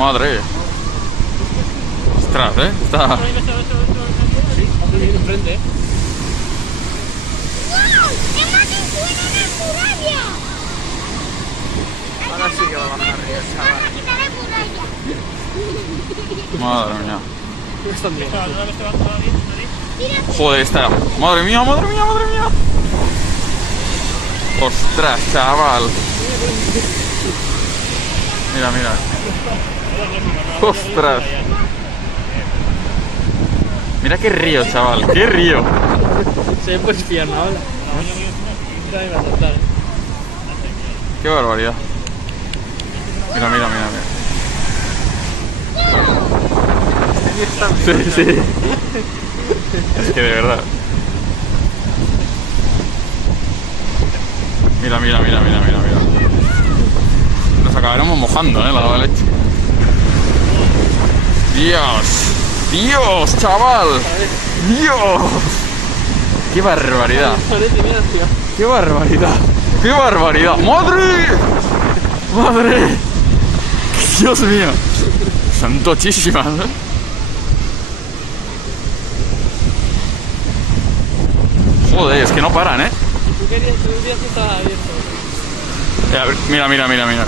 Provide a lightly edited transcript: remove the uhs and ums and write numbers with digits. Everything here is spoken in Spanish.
Madre. Ostras, está... Sí, viene enfrente, ¡Wow! ¡Hemos subido una muralla! Ahora sí que va a bajar arriba, ¡Una chaval. máquina de muralla! Madre mía. Están bien. Mira, Joder, está... Madre mía, madre mía, madre mía. Ostras, chaval. Mira, mira. Ostras. Mira qué río, chaval. Qué río. Se puede fiar, ¿no? Ahora me va a saltar. Qué barbaridad. Mira, mira, mira, mira. Sí, sí. Es que de verdad. Mira, mira, mira, mira, mira, mira. Nos acabaremos mojando, la leche. Dios. Dios, chaval. Dios. Qué barbaridad. Parece, mira, tío. ¡Qué barbaridad! ¡Qué barbaridad! ¡Madre! ¡Madre! ¡Dios mío! Son tochísimas, ¿eh? Joder, es que no paran, ¿eh? Tú querías que estaba abierto. A ver, mira, mira, mira, mira.